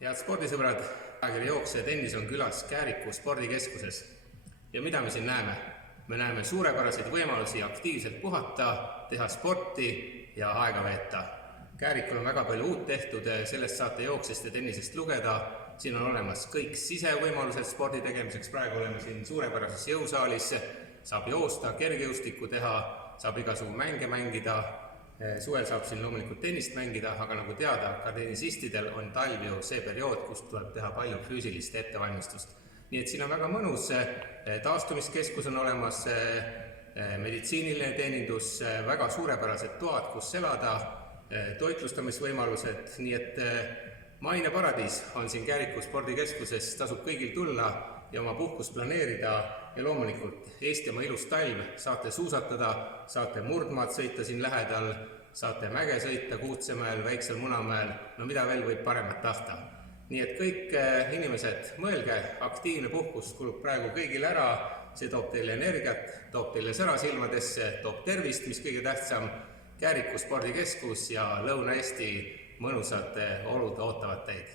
Head spordisõbrad, ajakiri Jookse ja tennis on külas Kääriku spordikeskuses. Ja mida me siin näeme? Me näeme suurepäraseid võimalusi aktiivselt puhata, teha sporti ja aega veeta. Käärikul on väga palju uut tehtud, sellest saate jooksest ja tennisest lugeda. Siin on olemas kõik sisevõimalused spordi tegemiseks. Praegu oleme siin suurepärases jõusaalis, saab joosta, kergejõustikku teha, saab igasugu mänge mängida. Suvel saab siin loomulikult tennist mängida, aga nagu teada, ka tennisistidel on talv ju see periood, kus tuleb teha palju füüsilist ettevalmistust. Nii et siin on väga mõnus, taastumiskeskus on olemas, meditsiiniline teenindus, väga suurepärased toad, kus elada, toitlustamisvõimalused, nii et maineparadiis on siin Kääriku spordikeskuses, tasub kõigil tulla ja oma puhkust planeerida ja loomulikult Eestimaa ilus talv, saate suusatada, saate murdmaad sõita siin lähedal, saate mäge sõita Kuutsemäel, Väiksel Munamäel, no mida veel võib paremat tahta. Nii et kõik inimesed, mõelge, aktiivne puhkus kulub praegu kõigil ära, see toob teile energiat, toob teile sära silmadesse, toob tervist, mis kõige tähtsam, Kääriku spordikeskus ja Lõuna-Eesti mõnusad olud ootavad teid.